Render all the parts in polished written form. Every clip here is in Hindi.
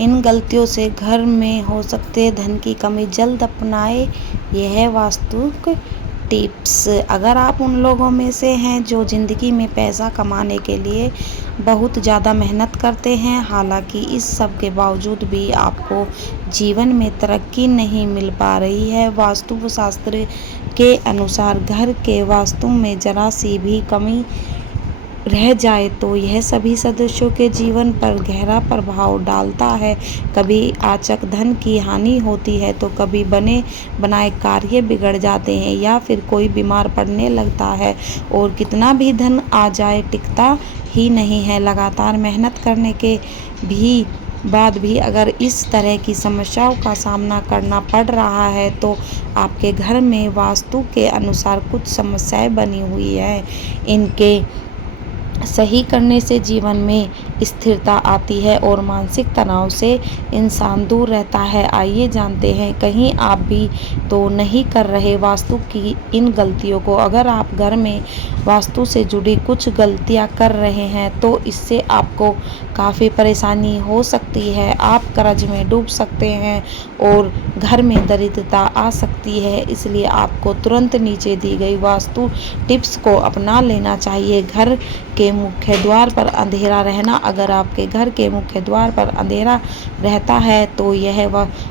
इन गलतियों से घर में हो सकते धन की कमी, जल्द अपनाए। यह है वास्तु टिप्स। अगर आप उन लोगों में से हैं जो ज़िंदगी में पैसा कमाने के लिए बहुत ज़्यादा मेहनत करते हैं, हालांकि इस सब के बावजूद भी आपको जीवन में तरक्की नहीं मिल पा रही है, वास्तु शास्त्र के अनुसार घर के वास्तु में जरा सी भी कमी रह जाए तो यह सभी सदस्यों के जीवन पर गहरा प्रभाव डालता है। कभी अचानक धन की हानि होती है तो कभी बने बनाए कार्य बिगड़ जाते हैं या फिर कोई बीमार पड़ने लगता है और कितना भी धन आ जाए टिकता ही नहीं है। लगातार मेहनत करने के बाद भी अगर इस तरह की समस्याओं का सामना करना पड़ रहा है तो आपके घर में वास्तु के अनुसार कुछ समस्याएं बनी हुई है। इनके सही करने से जीवन में स्थिरता आती है और मानसिक तनाव से इंसान दूर रहता है। आइए जानते हैं कहीं आप भी तो नहीं कर रहे वास्तु की इन गलतियों को। अगर आप घर में वास्तु से जुड़ी कुछ गलतियां कर रहे हैं तो इससे आपको काफ़ी परेशानी हो सकती है। आप कर्ज में डूब सकते हैं और घर में दरिद्रता आ सकती है। इसलिए आपको तुरंत नीचे दी गई वास्तु टिप्स को अपना लेना चाहिए। घर के मुख्य द्वार पर अंधेरा रहना। अगर आपके घर के मुख्य द्वार पर अंधेरा रहता है तो यह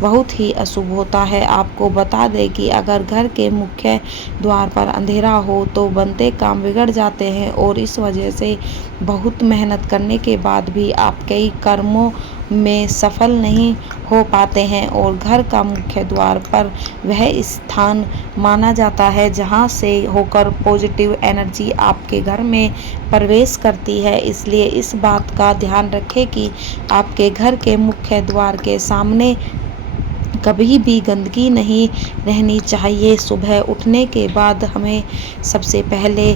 बहुत ही अशुभ होता है। आपको बता दें कि अगर घर के मुख्य द्वार पर अंधेरा हो तो बनते काम बिगड़ जाते हैं और इस वजह से बहुत मेहनत करने के बाद भी आप कई कर्मों में सफल नहीं हो पाते हैं। और घर का मुख्य द्वार पर वह स्थान माना जाता है जहां से होकर पॉजिटिव एनर्जी आपके घर में प्रवेश करती है। इसलिए इस बात का ध्यान रखें कि आपके घर के मुख्य द्वार के सामने कभी भी गंदगी नहीं रहनी चाहिए। सुबह उठने के बाद हमें सबसे पहले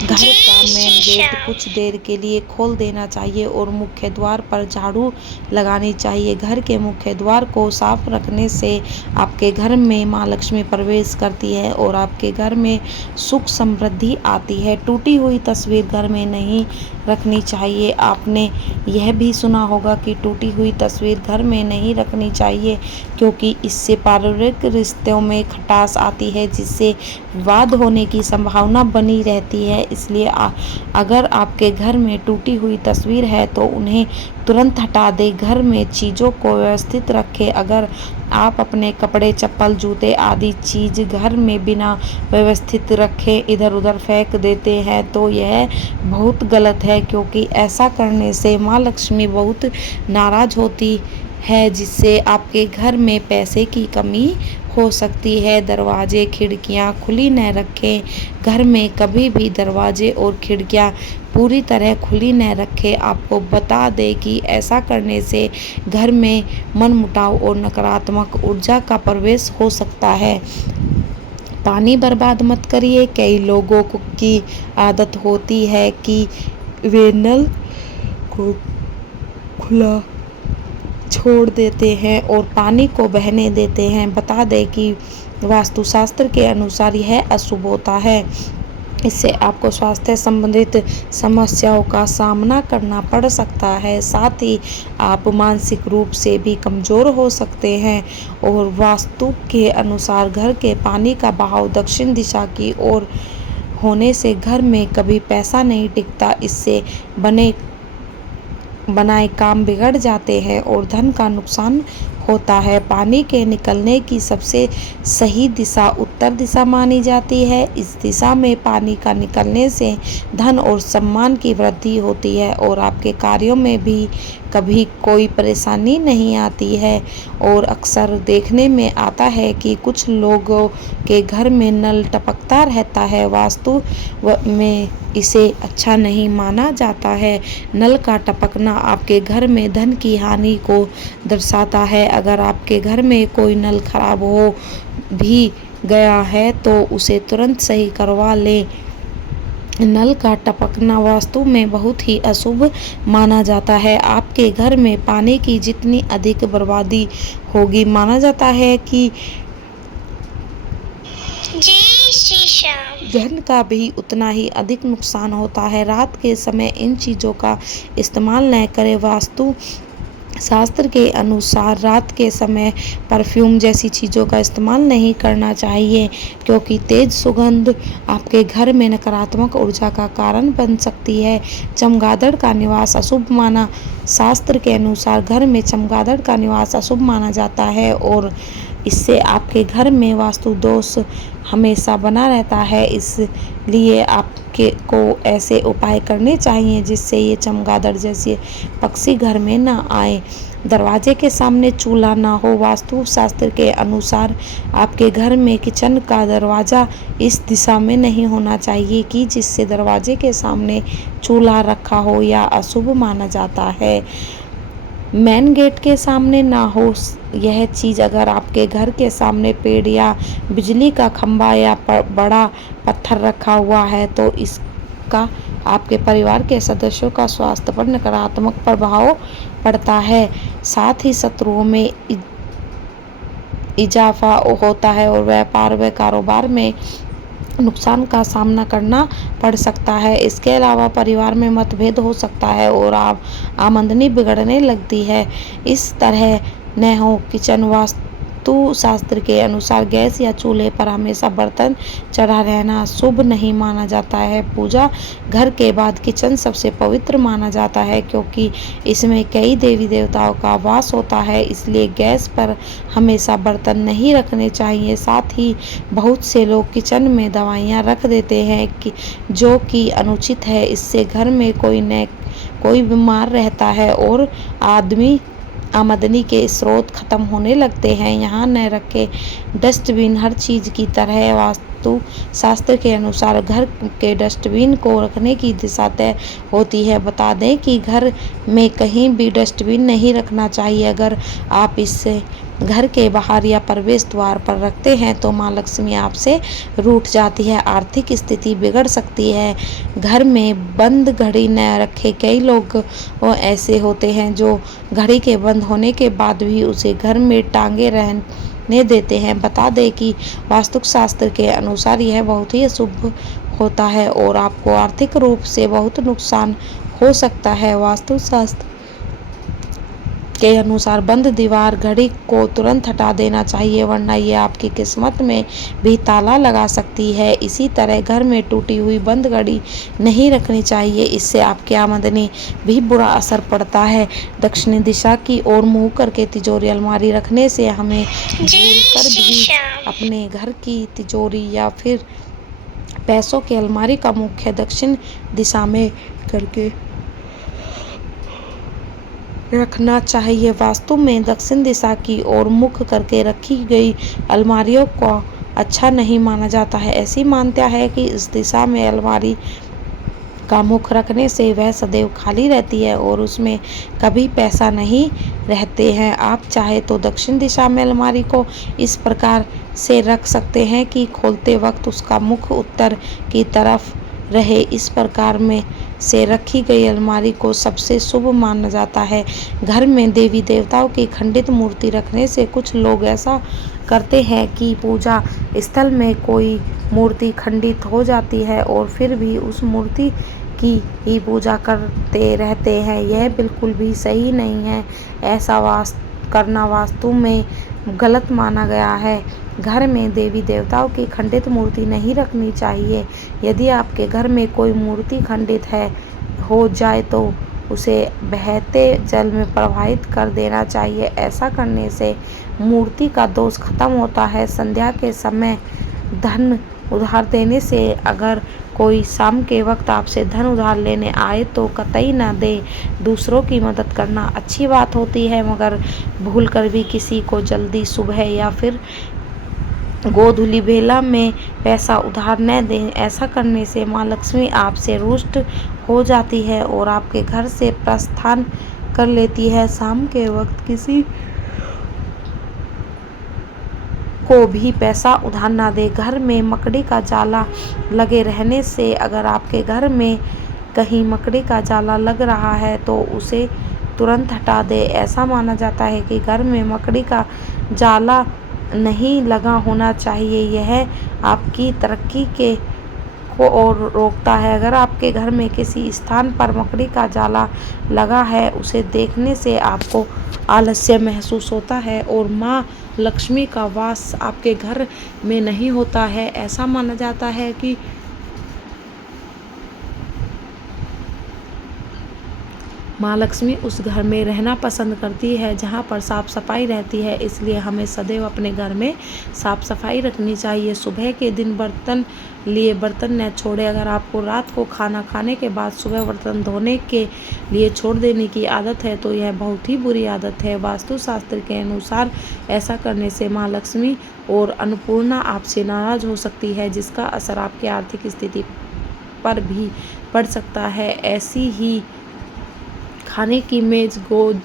घर का मेन गेट कुछ देर के लिए खोल देना चाहिए और मुख्य द्वार पर झाड़ू लगानी चाहिए। घर के मुख्य द्वार को साफ रखने से आपके घर में माँ लक्ष्मी प्रवेश करती है और आपके घर में सुख समृद्धि आती है। टूटी हुई तस्वीर घर में नहीं रखनी चाहिए। आपने यह भी सुना होगा कि टूटी हुई तस्वीर घर में नहीं रखनी चाहिए क्योंकि इससे पारिवारिक रिश्तों में खटास आती है जिससे विवाद होने की संभावना बनी रहती है। इसलिए अगर आपके घर में टूटी हुई तस्वीर है तो उन्हें तुरंत हटा दें। घर में चीज़ों को व्यवस्थित रखें। अगर आप अपने कपड़े, चप्पल, जूते आदि चीज़ घर में बिना व्यवस्थित रखे इधर उधर फेंक देते हैं तो यह बहुत गलत है क्योंकि ऐसा करने से माँ लक्ष्मी बहुत नाराज़ होती है जिससे आपके घर में पैसे की कमी हो सकती है। दरवाजे खिड़कियां खुली न रखें। घर में कभी भी दरवाजे और खिड़कियां पूरी तरह खुली न रखें। आपको बता दें कि ऐसा करने से घर में मनमुटाव और नकारात्मक ऊर्जा का प्रवेश हो सकता है। पानी बर्बाद मत करिए। कई लोगों की आदत होती है कि वे नल को खुला छोड़ देते हैं और पानी को बहने देते हैं। बता दें कि वास्तुशास्त्र के अनुसार यह अशुभ होता है। इससे आपको स्वास्थ्य संबंधित समस्याओं का सामना करना पड़ सकता है। साथ ही आप मानसिक रूप से भी कमज़ोर हो सकते हैं। और वास्तु के अनुसार घर के पानी का बहाव दक्षिण दिशा की ओर होने से घर में कभी पैसा नहीं टिकता। इससे बनाए काम बिगड़ जाते हैं और धन का नुकसान होता है। पानी के निकलने की सबसे सही दिशा उत्तर दिशा मानी जाती है। इस दिशा में पानी का निकलने से धन और सम्मान की वृद्धि होती है और आपके कार्यों में भी कभी कोई परेशानी नहीं आती है। और अक्सर देखने में आता है कि कुछ लोगों के घर में नल टपकता रहता है। वास्तु में इसे अच्छा नहीं माना जाता है। नल का टपकना आपके घर में धन की हानि को दर्शाता है। अगर आपके घर में कोई नल खराब हो भी गया है तो उसे तुरंत सही करवा लें। नल का टपकना वास्तु में बहुत ही अशुभ माना जाता है। आपके घर में पानी की जितनी अधिक बर्बादी होगी, माना जाता है कि धन का भी उतना ही अधिक नुकसान होता है। रात के समय इन चीज़ों का इस्तेमाल न करें। वास्तु शास्त्र के अनुसार रात के समय परफ्यूम जैसी चीज़ों का इस्तेमाल नहीं करना चाहिए, क्योंकि तेज सुगंध आपके घर में नकारात्मक ऊर्जा का कारण बन सकती है। चमगादड़ का निवास अशुभ माना शास्त्र के अनुसार घर में चमगादड़ का निवास अशुभ माना जाता है और इससे आपके घर में वास्तु दोष हमेशा बना रहता है। इसलिए आपके को ऐसे उपाय करने चाहिए जिससे ये चमगादड़ जैसे पक्षी घर में ना आए। दरवाजे के सामने चूल्हा ना हो। वास्तु शास्त्र के अनुसार आपके घर में किचन का दरवाज़ा इस दिशा में नहीं होना चाहिए कि जिससे दरवाजे के सामने चूल्हा रखा हो या अशुभ माना जाता है। मेन गेट के सामने ना हो। यह चीज़ अगर आपके घर के सामने पेड़ या बिजली का खंभा या बड़ा पत्थर रखा हुआ है तो इसका आपके परिवार के सदस्यों का स्वास्थ्य पर नकारात्मक प्रभाव पड़ता है। साथ ही शत्रुओं में इजाफा होता है और व्यापार व कारोबार में नुकसान का सामना करना पड़ सकता है। इसके अलावा परिवार में मतभेद हो सकता है और आमदनी बिगड़ने लगती है। इस तरह न हो। किचन वास्तु शास्त्र के अनुसार गैस या चूल्हे पर हमेशा बर्तन चढ़ा रहना शुभ नहीं माना जाता है। पूजा घर के बाद किचन सबसे पवित्र माना जाता है, क्योंकि इसमें कई देवी देवताओं का वास होता है। इसलिए गैस पर हमेशा बर्तन नहीं रखने चाहिए। साथ ही बहुत से लोग किचन में दवाइयाँ रख देते हैं जो कि अनुचित है। इससे घर में कोई बीमार रहता है और आमदनी के स्रोत खत्म होने लगते हैं। यहाँ न रखे। डस्टबिन हर चीज़ की तरह वास्तु शास्त्र के अनुसार घर के डस्टबिन को रखने की दिशा तय होती है। बता दें कि घर में कहीं भी डस्टबिन नहीं रखना चाहिए। अगर आप इसे घर के बाहर या प्रवेश द्वार पर रखते हैं तो माँ लक्ष्मी आपसे रूठ जाती है, आर्थिक स्थिति बिगड़ सकती है। घर में बंद घड़ी न रखें। कई लोग ऐसे होते हैं जो घड़ी के बंद होने के बाद भी उसे घर में टांगे रहने देते हैं। बता दें कि वास्तुशास्त्र के अनुसार यह बहुत ही अशुभ होता है और आपको आर्थिक रूप से बहुत नुकसान हो सकता है। वास्तुशास्त्र के अनुसार बंद दीवार घड़ी को तुरंत हटा देना चाहिए, वरना ये आपकी किस्मत में भी ताला लगा सकती है। इसी तरह घर में टूटी हुई बंद घड़ी नहीं रखनी चाहिए, इससे आपकी आमदनी भी बुरा असर पड़ता है। दक्षिण दिशा की ओर मुंह करके तिजोरी अलमारी रखने से हमें भूलकर भी अपने घर की तिजोरी या फिर पैसों की अलमारी का मुख्य दक्षिण दिशा में करके रखना चाहिए। वास्तु में दक्षिण दिशा की ओर मुख करके रखी गई अलमारियों को अच्छा नहीं माना जाता है। ऐसी मान्यता है कि इस दिशा में अलमारी का मुख रखने से वह सदैव खाली रहती है और उसमें कभी पैसा नहीं रहते हैं। आप चाहे तो दक्षिण दिशा में अलमारी को इस प्रकार से रख सकते हैं कि खोलते वक्त उसका मुख उत्तर की तरफ रहे। इस प्रकार में से रखी गई अलमारी को सबसे शुभ माना जाता है। घर में देवी देवताओं की खंडित मूर्ति रखने से कुछ लोग ऐसा करते हैं कि पूजा स्थल में कोई मूर्ति खंडित हो जाती है और फिर भी उस मूर्ति की ही पूजा करते रहते हैं। यह बिल्कुल भी सही नहीं है। ऐसा करना वास्तु में गलत माना गया है। घर में देवी देवताओं की खंडित मूर्ति नहीं रखनी चाहिए। यदि आपके घर में कोई मूर्ति खंडित हो जाए तो उसे बहते जल में प्रवाहित कर देना चाहिए। ऐसा करने से मूर्ति का दोष खत्म होता है। संध्या के समय धन उधार देने से अगर कोई शाम के वक्त आपसे धन उधार लेने आए तो कतई ना दे। दूसरों की मदद करना अच्छी बात होती है, मगर भूलकर भी किसी को जल्दी सुबह या फिर गोधूली बेला में पैसा उधार न दें। ऐसा करने से माँ लक्ष्मी आपसे रुष्ट हो जाती है और आपके घर से प्रस्थान कर लेती है। शाम के वक्त किसी को भी पैसा उधार ना दे। घर में मकड़ी का जाला लगे रहने से अगर आपके घर में कहीं मकड़ी का जाला लग रहा है तो उसे तुरंत हटा दे। ऐसा माना जाता है कि घर में मकड़ी का जाला नहीं लगा होना चाहिए। यह आपकी तरक्की के को और रोकता है। अगर आपके घर में किसी स्थान पर मकड़ी का जाला लगा है, उसे देखने से आपको आलस्य महसूस होता है और माँ लक्ष्मी का वास आपके घर में नहीं होता है। ऐसा माना जाता है कि माँ लक्ष्मी उस घर में रहना पसंद करती है जहाँ पर साफ सफाई रहती है, इसलिए हमें सदैव अपने घर में साफ सफाई रखनी चाहिए। सुबह के दिन बर्तन न छोड़ें। अगर आपको रात को खाना खाने के बाद सुबह बर्तन धोने के लिए छोड़ देने की आदत है तो यह बहुत ही बुरी आदत है। वास्तुशास्त्र के अनुसार ऐसा करने से माँ लक्ष्मी और अन्नपूर्णा आपसे नाराज हो सकती है, जिसका असर आपकी आर्थिक स्थिति पर भी पड़ सकता है। ऐसी ही खाने की मेज गोल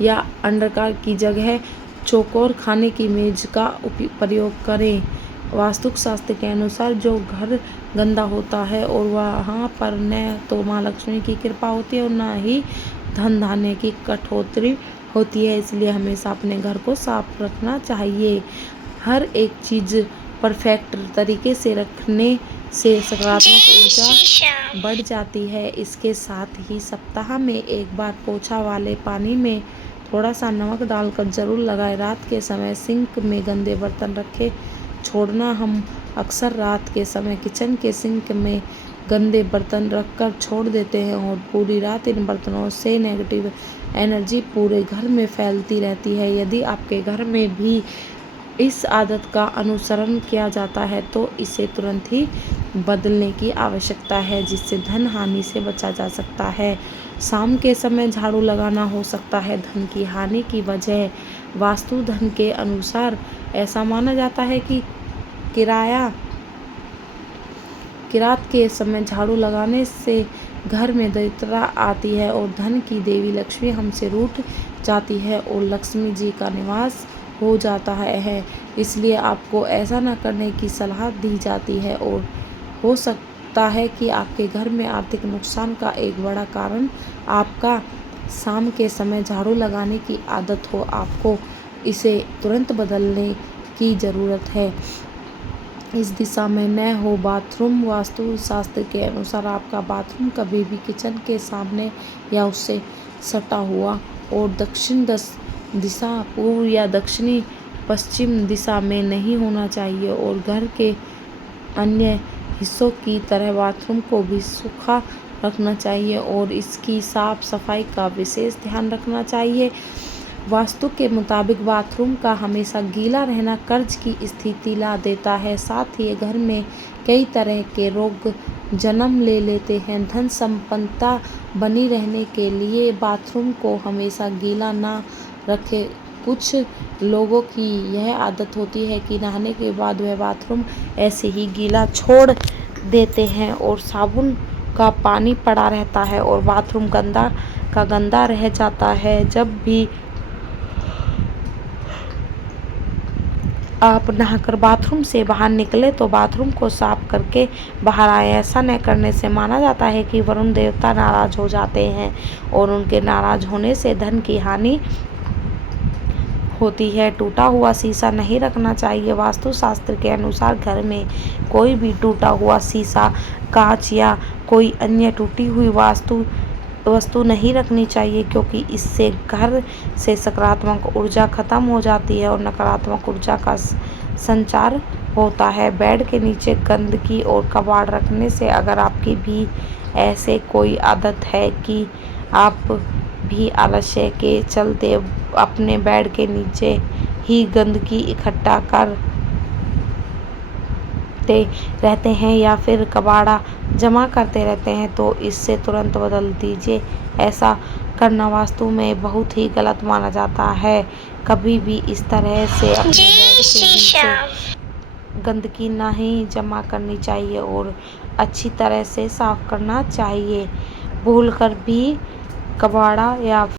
या अंडाकार की जगह चौकोर खाने की मेज का प्रयोग करें। वास्तुशास्त्र के अनुसार जो घर गंदा होता है और वहाँ पर न तो माँ लक्ष्मी की कृपा होती है और न ही धन धान्य की कटौती होती है, इसलिए हमेशा अपने घर को साफ रखना चाहिए। हर एक चीज़ परफेक्ट तरीके से रखने से सकारात्मक ऊर्जा बढ़ जाती है। इसके साथ ही सप्ताह में एक बार पोछा वाले पानी में थोड़ा सा नमक डालकर जरूर लगाएं। रात के समय सिंक में गंदे बर्तन रखे छोड़ना। हम अक्सर रात के समय किचन के सिंक में गंदे बर्तन रखकर छोड़ देते हैं और पूरी रात इन बर्तनों से नेगेटिव एनर्जी पूरे घर में फैलती रहती है। यदि आपके घर में भी इस आदत का अनुसरण किया जाता है तो इसे तुरंत ही बदलने की आवश्यकता है, जिससे धन हानि से बचा जा सकता है। शाम के समय झाड़ू लगाना हो सकता है धन की हानि की वजह। वास्तु धन के अनुसार ऐसा माना जाता है कि किरात के समय झाड़ू लगाने से घर में दरिद्रता आती है और धन की देवी लक्ष्मी हमसे रूठ जाती है और लक्ष्मी जी का निवास हो जाता है। इसलिए आपको ऐसा न करने की सलाह दी जाती है और हो सकता है कि आपके घर में आर्थिक नुकसान का एक बड़ा कारण आपका शाम के समय झाड़ू लगाने की आदत हो। आपको इसे तुरंत बदलने की ज़रूरत है। इस दिशा में न हो बाथरूम। वास्तुशास्त्र के अनुसार आपका बाथरूम कभी भी किचन के सामने या उससे सटा हुआ और दक्षिण दिशा, पूर्व या दक्षिणी पश्चिम दिशा में नहीं होना चाहिए और घर के अन्य हिस्सों की तरह बाथरूम को भी सूखा रखना चाहिए और इसकी साफ सफाई का विशेष ध्यान रखना चाहिए। वास्तु के मुताबिक बाथरूम का हमेशा गीला रहना कर्ज की स्थिति ला देता है। साथ ही घर में कई तरह के रोग जन्म ले लेते हैं। धन संपन्नता बनी रहने के लिए बाथरूम को हमेशा गीला ना रखें। कुछ लोगों की यह आदत होती है कि नहाने के बाद वह बाथरूम ऐसे ही गीला छोड़ देते हैं और साबुन का पानी पड़ा रहता है और बाथरूम गंदा रह जाता है। जब भी आप नहाकर बाथरूम से बाहर निकले तो बाथरूम को साफ करके बाहर आए। ऐसा न करने से माना जाता है कि वरुण देवता नाराज हो जाते हैं और उनके नाराज होने से धन की हानि होती है। टूटा हुआ शीशा नहीं रखना चाहिए। वास्तुशास्त्र के अनुसार घर में कोई भी टूटा हुआ शीशा, कांच या कोई अन्य टूटी हुई वस्तु नहीं रखनी चाहिए, क्योंकि इससे घर से सकारात्मक ऊर्जा खत्म हो जाती है और नकारात्मक ऊर्जा का संचार होता है। बेड के नीचे गंदगी और कबाड़ रखने से अगर आपकी भी ऐसे कोई आदत है कि आप भी आलस्य के चलते अपने बेड के नीचे ही गंदगी इकट्ठा करते रहते हैं या फिर कबाड़ा जमा करते रहते हैं तो इससे तुरंत बदल दीजिए। ऐसा करना वास्तु में बहुत ही गलत माना जाता है। कभी भी इस तरह से अपने बेड के नीचे गंदगी नहीं जमा करनी चाहिए और अच्छी तरह से साफ करना चाहिए। भूलकर भी कबाड़ा या